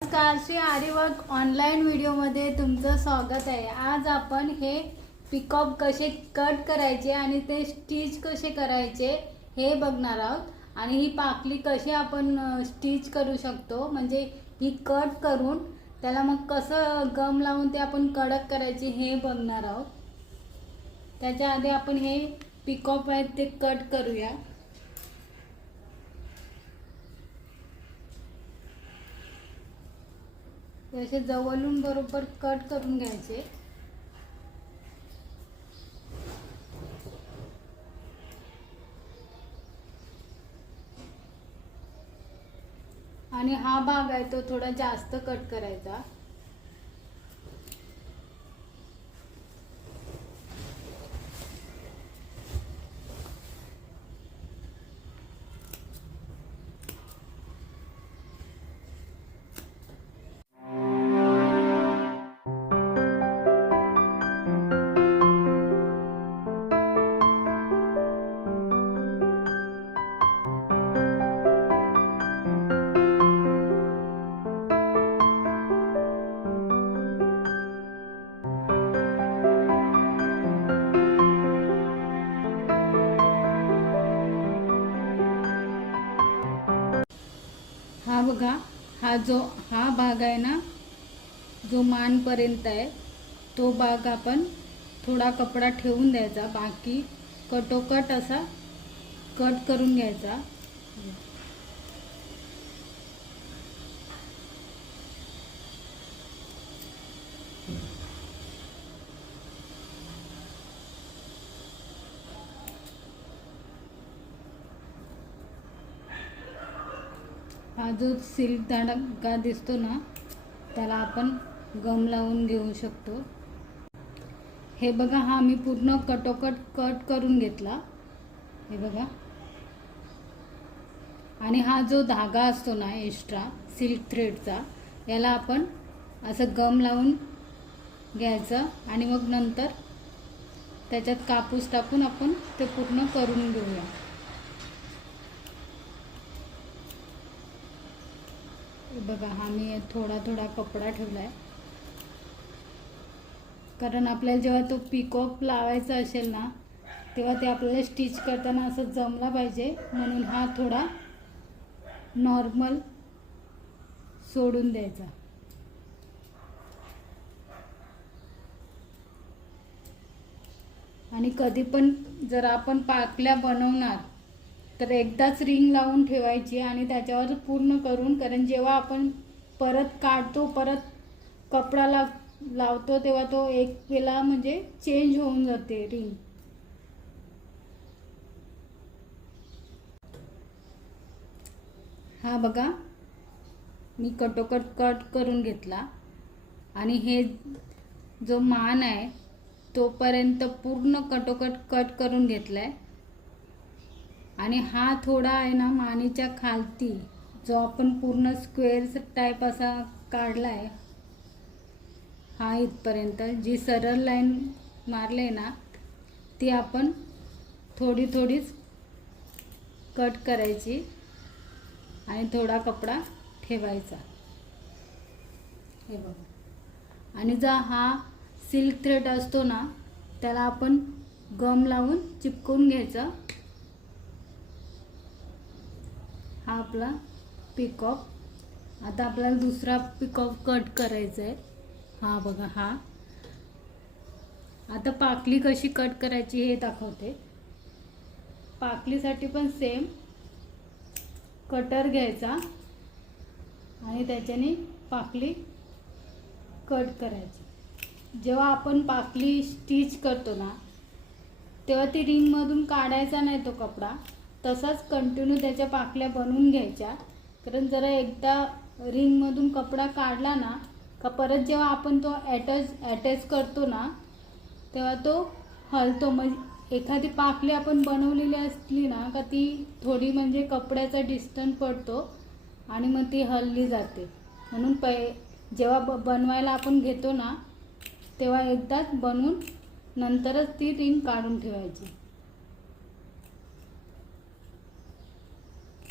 नमस्कार श्री आर्यवर्क ऑनलाईन व्हिडिओमध्ये तुमचं स्वागत आहे. आज आपण हे पिकॉप कसे कट करायचे आणि ते स्टिच कसे करायचे हे बघणार आहोत. आणि ही पाकली कशी आपण स्टिच करू शकतो म्हणजे ही कट करून त्याला मग कसं गम लावून ते आपण कडक करायचे हे बघणार आहोत. त्याच्या आधी आपण हे पिकॉप आहेत ते कट करूया. असे जवळून बरोबर कट करून घ्यायचे. आणि हा भाग आहे तो थोडा जास्त कट करायचा. बघा हा जो हा भाग आहे ना जो मानपर्यंत आहे तो भाग आपण थोडा कपडा ठेवून द्यायचा. बाकी कटोकट असा कट करून घ्यायचा हा जो सिल्क धडका दिसतो ना त्याला आपण गम लावून घेऊ शकतो. हे बघा हा मी पूर्ण कटोकट कट करून घेतला. हे बघा. आणि हा जो धागा असतो ना एक्स्ट्रा सिल्क थ्रेडचा याला आपण असं गम लावून घ्यायचं आणि मग नंतर त्याच्यात कापूस टाकून आपण ते पूर्ण करून घेऊया. बघा हा मी थोडा थोडा कपडा ठेवला आहे कारण आपल्याला जेव्हा तो पिकॉप लावायचा असेल ना तेव्हा ते आपल्याला स्टिच करताना असं जमला पाहिजे. म्हणून हा थोडा नॉर्मल सोडून द्यायचा. आणि कधी पण जर आपण पाकल्या बनवणार तर एकदाच रिंग लावून ठेवायची आणि त्याच्यावर पूर्ण करून कारण जेव्हा आपण परत काढतो परत कपडा लाव लावतो तेव्हा तो एक वेळा म्हणजे चेंज होऊन जाते रिंग हा बघा मी कटोकट कट करून घेतला. आणि हे जो मान आहे तोपर्यंत पूर्ण कटोकट कट करून घेतलाय. आणि हा थोडा आहे ना मानेच्या खालती जो आपण पूर्ण स्क्वेअर टाईप असा काढला आहे हा इथपर्यंत. जी सरळ लाईन मारले ना ती आपण थोडी थोडीच कट करायची आणि थोडा कपडा ठेवायचा. हे बघा. आणि जो हा सिल्क थ्रेड असतो ना त्याला आपण गम लावून चिपकून घ्यायचं. हा आपला पिकॉप आता आपल्याला दुसरा पिकॉप कट करायचा आहे. हा बघा हा. आता पाकली कशी कट करायची हे दाखवते. पाकलीसाठी पण सेम कटर घ्यायचा आणि त्याच्याने पाकली कट करायची. जेव्हा आपण पाकली स्टिच करतो ना तेव्हा ती रिंगमधून काढायचा नाही तो कपडा. तसाच कंटिन्यू त्याच्या पाकल्या बनवून घ्यायच्या. कारण जरा एकदा रिंगमधून कपडा काढला ना का परत जेव्हा आपण तो ॲटॅच ॲटॅच करतो ना तेव्हा तो हलतो. मग एखादी पाकली आपण बनवलेली असली ना का ती थोडी म्हणजे कपड्याचा डिस्टन्स पडतो आणि मग ती हलली जाते. म्हणून पै जेव्हा ब बनवायला आपण घेतो ना तेव्हा एकदाच बनवून नंतरच ती रिंग काढून ठेवायची.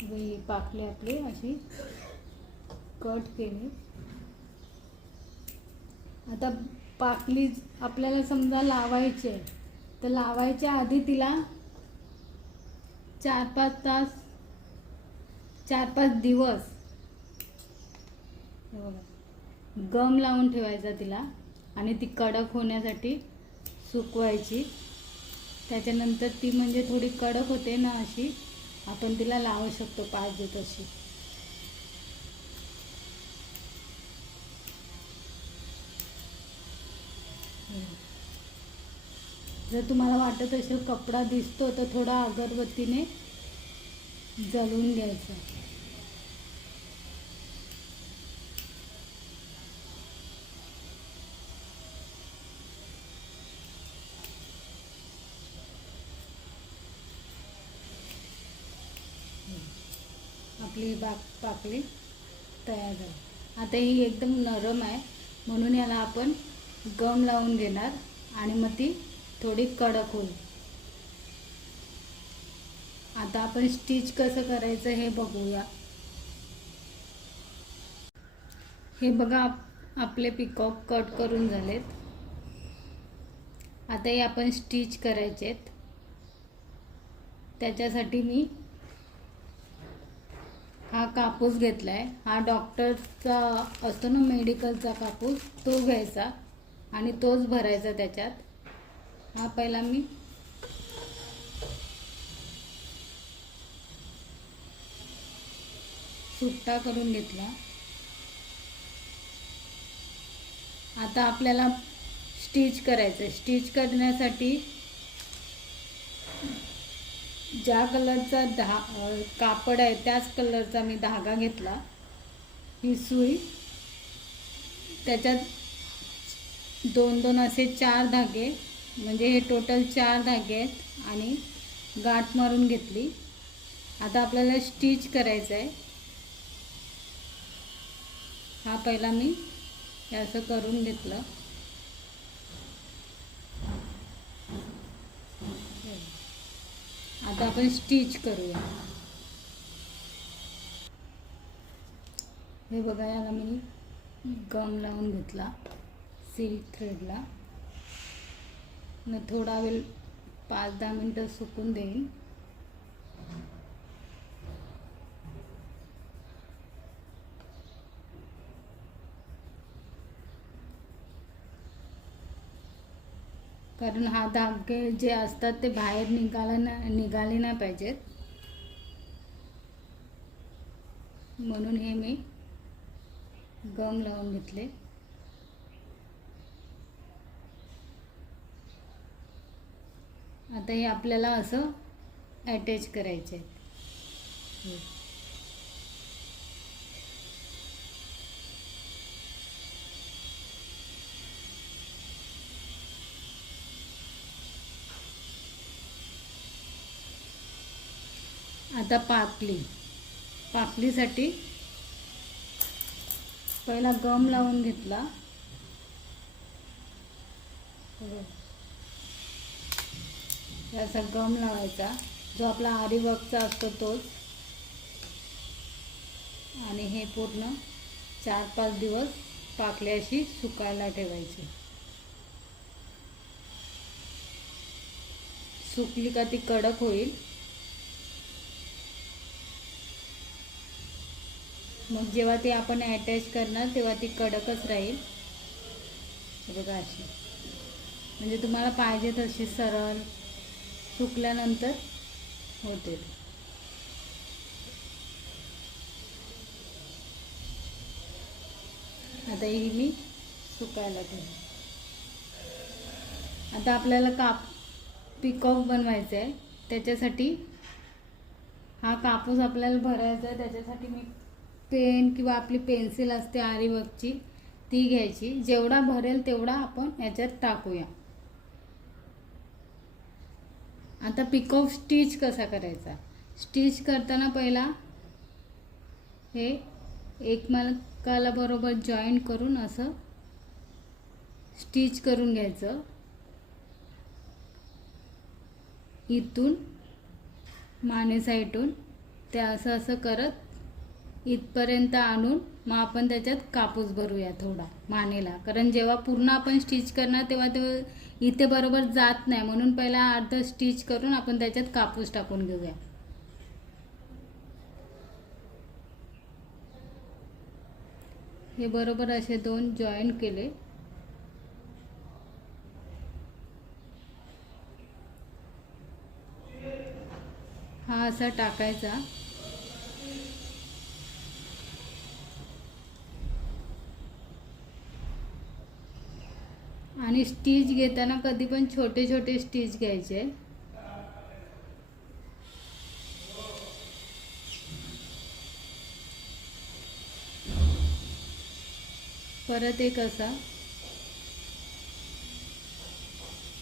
ही पाकले आपली अशी कट केली. आता पाकली आपल्याला समजा लावायची आहे तर लावायच्या आधी तिला चार पाच तास चार पाच दिवस गम लावून ठेवायचा तिला आणि ती कडक होण्यासाठी सुकवायची. त्याच्यानंतर ती म्हणजे थोडी कडक होते ना अशी आपण तिला लावू शकतो पाहिजे तशी. जर तुम्हाला वाटत असेल कपडा दिसतो तर थोडा अगरबत्तीने जळून घ्यायचा. आपली तयार झाली. आता ही एकदम नरम आहे. म्हणून याला आपण गम लावून घेणार आणि मग ती थोडी कडक होईल. आता आपण स्टिच कसं करायचं हे बघूया. हे बघा आप- आपले पिकॉक कट करून झालेत. आता हे आपण स्टिच करायचे आहेत त्याच्यासाठी मी हा कापूस घेतला आहे हा डॉक्टरचा असतो ना मेडिकलचा कापूस तो घ्यायचा आणि तोच भरायचा त्याच्यात. हा पहिला मी. सुट्टा करून घेतला. आता आपल्याला स्टिच करायचं आहे स्टिच करण्यासाठी ज्या कलरचा धा कापड आहे त्याच कलरचा मी धागा घेतला. ही सुई. त्याच्यात दोन दोन असे चार धागे म्हणजे हे टोटल चार धागे आहेत आणि गाठ मारून घेतली. आता आपल्याला स्टिच करायचं आहे हा पहिला मी हे असं करून घेतलं. आता आपण स्टिच करूया. हे बघा याला मी गम लावून घेतला सिल्क थ्रेडला न थोडा वेळ पाच दहा मिनटं सुकून देईन. कारण हा धागे जे असतात ते बाहेर निघाला ना निघाले नाही पाहिजेत. म्हणून हे मी गम लावून घेतले. आता हे आपल्याला असं अटॅच करायचे आहे आता पापली. पापलीसाठी पहिला गम लावून घेतला. असा गम लावायचा. जो आपला आरी असतो तोच. आणि हे पूर्ण चार पाच दिवस पाकल्याशी सुकायला ठेवायचे. सुकली का ती कडक होईल. मग जेव्हा ती आपण अटॅच करणार तेव्हा ती कडकच राहील. बघा अशी. म्हणजे तुम्हाला पाहिजे तशी सरळ सुकल्यानंतर होते आता ही मी सुकायला ठेवते. आता आपल्याला काप पिकॉक बनवायचं आहे त्याच्यासाठी हा कापूस आपल्याला भरायचा आहे. त्याच्यासाठी मी पेन किंवा आपली पेन्सिल असते आरीवर्कची ती घ्यायची. जेवढा भरेल तेवढा आपण याच्यात टाकूया. आता पिकॉक स्टिच कसा करायचा? स्टिच करताना पहिला हे एकमेकाला बरोबर जॉईन करून असं स्टिच करून घ्यायचं. इथून माने साईडून ते असं असं करत इथपर्यंत आणून मग आपण त्याच्यात कापूस भरूया थोडा मानेला. कारण जेव्हा पूर्ण आपण स्टिच करणार तेव्हा ते इथे बरोबर जात नाही. म्हणून पहिला अर्ध स्टिच करून आपण त्याच्यात कापूस टाकून घेऊया. हे बरोबर असे दोन जॉईन केले. हा असा टाकायचा. आणि स्टिच घेताना कधी पण छोटे छोटे स्टिच घ्यायचे. परत एक असा.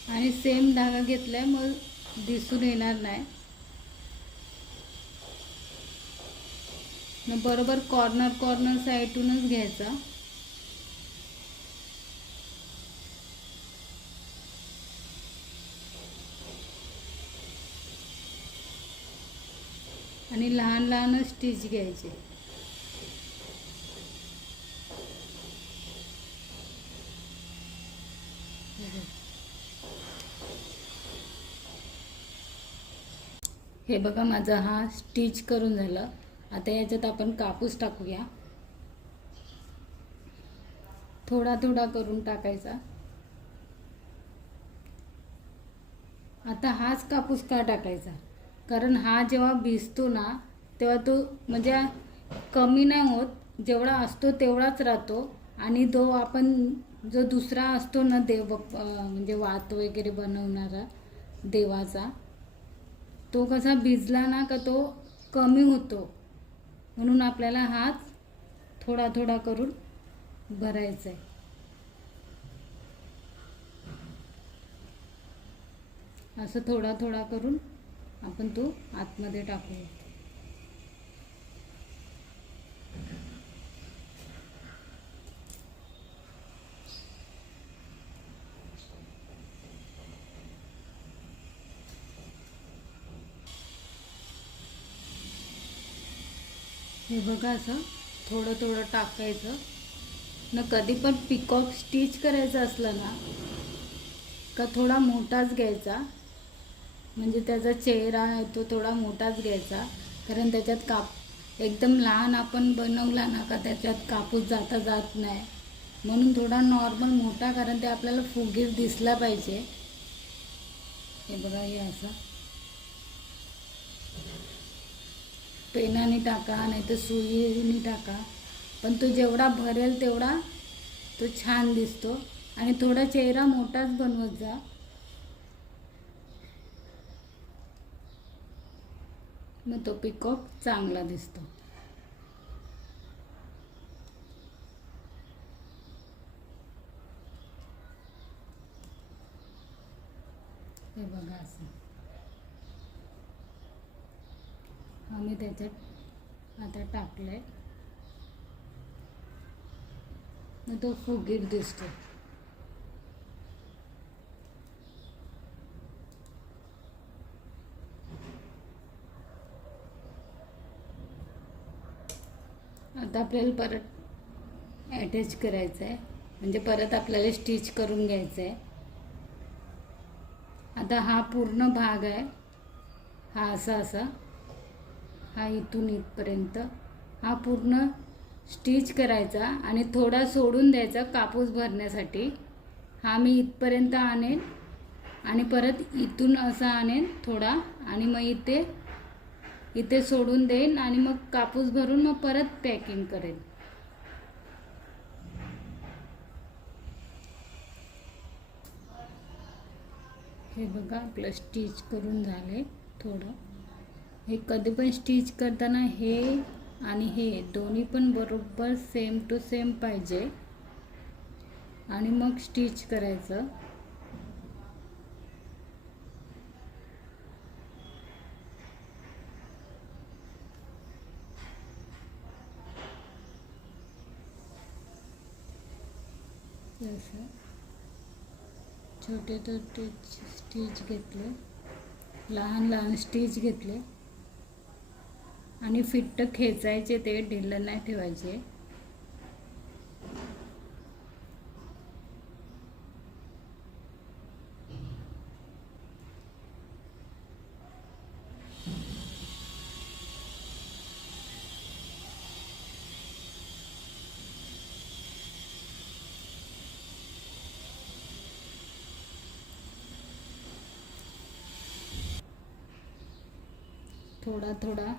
आणि सेम धागा घेतलाय मग दिसून येणार नाही. मग बरोबर कॉर्नर कॉर्नर साईडूनच घ्यायचा. आणि लहान लहानच स्टिच घ्यायचे. हे बघा माझा हा स्टिच करून झालं. आता याच्यात आपण कापूस टाकूया. थोडा थोडा करून टाकायचा. आता हाच कापूस का टाकायचा? कारण हा जेव्हा भिजतो ना तेव्हा तो म्हणजे कमी नाही होत. जेवढा असतो तेवढाच राहतो. आणि तो आपण जो दुसरा असतो ना देव म्हणजे वात वगैरे बनवणारा देवाचा तो कसा भिजला ना का तो कमी होतो. म्हणून आपल्याला हात थोडा थोडा करून भरायचा आहे असं थोडा थोडा करून आपण तो आतमध्ये टाकूया हे बघा असं थोडं थोडं टाकायचं. न कधी पण पिकॉक स्टिच करायचं असलं ना का थोडा मोठाच घ्यायचा. म्हणजे त्याचा चेहरा आहे तो थोडा मोठाच घ्यायचा. कारण त्याच्यात काप एकदम लहान आपण बनवला ना का त्याच्यात कापूस जाता जात नाही. म्हणून थोडा नॉर्मल मोठा कारण ते आपल्याला फुगीर दिसला पाहिजे. हे बघा हे असं. पेनाने टाका नाही तर सुईने टाका. पण तो जेवढा भरेल तेवढा तो छान दिसतो. आणि थोडा चेहरा मोठाच बनवत जा. मग तो पिकअप चांगला दिसतो. हे बघा असं. आम्ही त्याच्यात आता टाकलंय. मग तो फुगीर दिसतो. आता आपल्याला परत ॲटॅच करायचं आहे म्हणजे परत आपल्याला स्टिच करून घ्यायचं आहे आता हा पूर्ण भाग आहे. हा असा असा. हा इथून इथपर्यंत. हा पूर्ण स्टिच करायचा आणि थोडा सोडून द्यायचा कापूस भरण्यासाठी. हा मी इथपर्यंत आणेन आणि परत इथून असा आणेन थोडा आणि मग इथे इथे सोडून देईन आणि मग कापूस भरून मग परत पॅकिंग करेन. हे बघा आपलं स्टिच करून झाले थोडं. हे कधी पण स्टिच करताना हे आणि हे दोन्ही पण बरोबर सेम टू सेम पाहिजे. आणि मग स्टिच करायचं. असं छोटे छोटे स्टिच घेतले. लहान लहान स्टिच घेतले. आणि फिट्ट खेचायचे ते ढिल्लं नाही ठेवायचे. थोडा थोडा.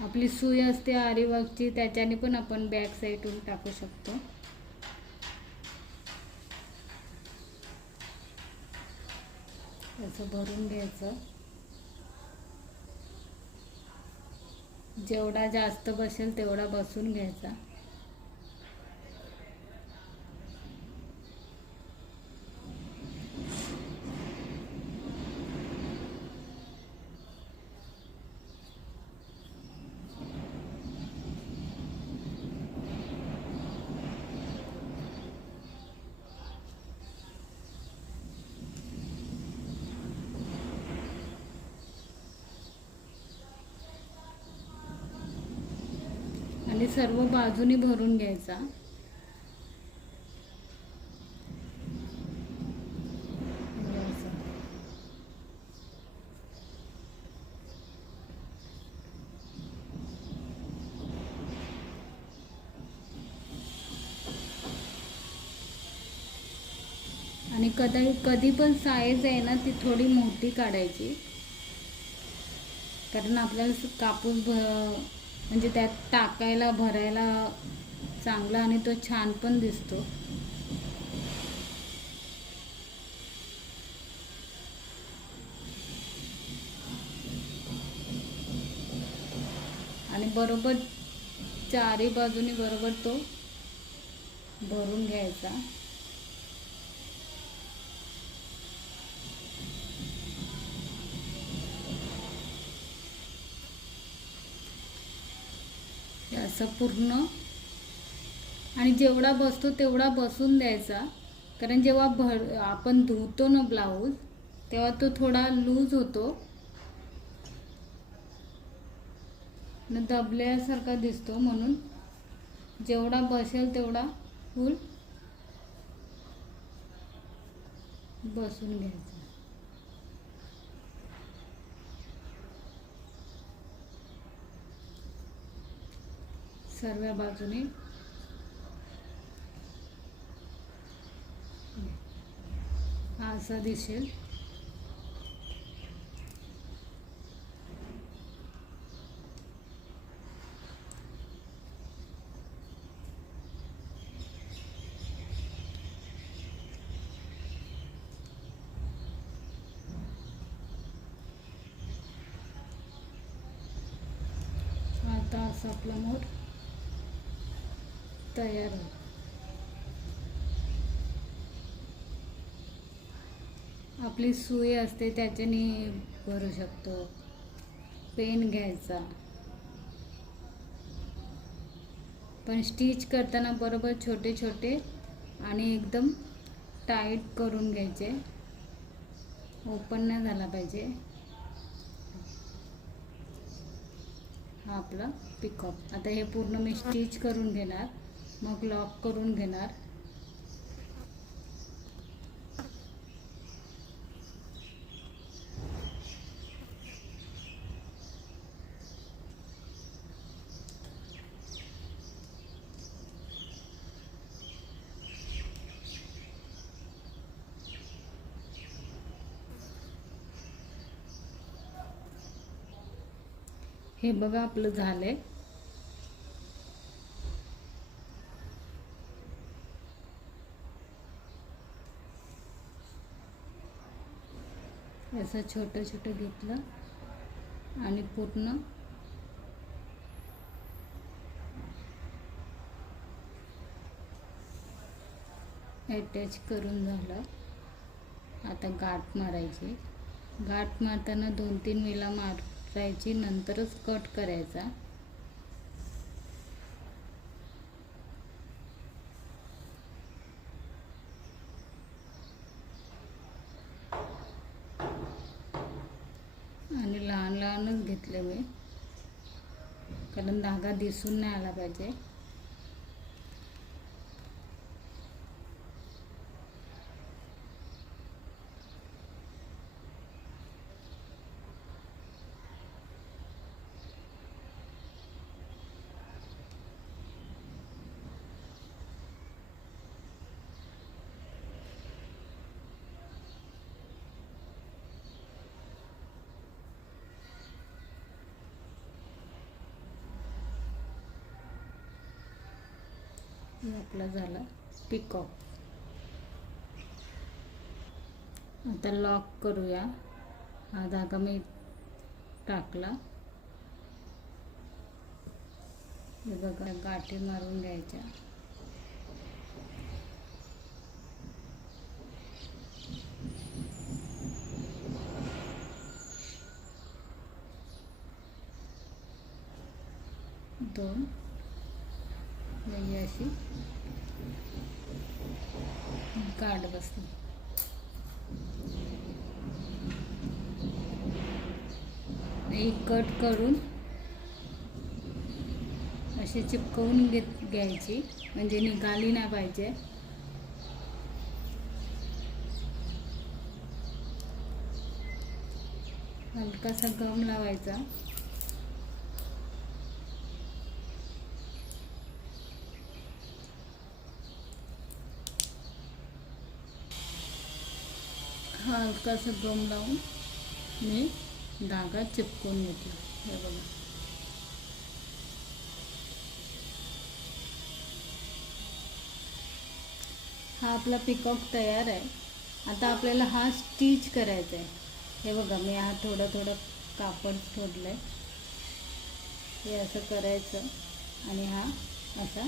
आपली सुई असते आरीवर्कची त्याच्याने पण आपण बॅक साईडून टाकू शकतो. असं भरून घ्यायचं. जेवढा जास्त बसेल तेवढा बसून घ्यायचा. आणि सर्व बाजूनी भरून घ्यायचा. आणि कदा कधी पण साईज आहे ना ती थोडी मोठी काढायची. कारण आपल्याला कापूस भ म्हणजे त्यात टाकायला भरायला चांगला आणि तो छान पण दिसतो. आणि बरोबर चारी बाजूनी बरोबर तो भरून घ्यायचा. हे असं पूर्ण. आणि जेवढा बसतो तेवढा बसून द्यायचा. कारण जेव्हा भर आपण धुतो ना ब्लाऊज तेव्हा तो थोडा लूज होतो. न दबल्यासारखा दिसतो म्हणून. जेवढा बसेल तेवढा फुल बसून घ्यायचा. सर्व बाजूने. असा दिसेल. आता असा आपला मोर तयार हो आपली सुई असते त्याच्याने भरू शकतो. पेन घ्यायचा. पण स्टिच करताना बरोबर छोटे छोटे आणि एकदम टाईट करून घ्यायचे. ओपन नाही झाला पाहिजे. हा आपला पिकअप आता हे पूर्ण मी स्टिच करून घेणार. मग लॉक करून घेणार. हे बघा आपलं झालंय. असं छोटं छोटं घेतलं आणि पूर्ण अटॅच करून झालं. आता गाठ मारायची. गाठ मारताना दोन तीन वेळा मारायची नंतरच कट करायचा आणि लहान लहानच घेतले मी कारण धागा दिसून नाही आला पाहिजे हे आपला झाला. पिकॉक आता लॉक करूया. हा धागा मी टाकला. हे बघा गाठी मारून घ्यायच्या. दोन. नाही अशी. गाठ बसली एक कट करून अशी चिपकवून घेत घ्यायची. म्हणजे निघाली नाही पाहिजे. हलकासा गम लावायचा. हा असं गम लावून मी धागा चिपकून घेतला. हे बघा. हा आपला पिकॉक तयार आहे. आता आपल्याला हा स्टिच करायचा आहे हे बघा मी हा थोडं थोडं कापड सोडलं आहे हे असं करायचं आणि हा असा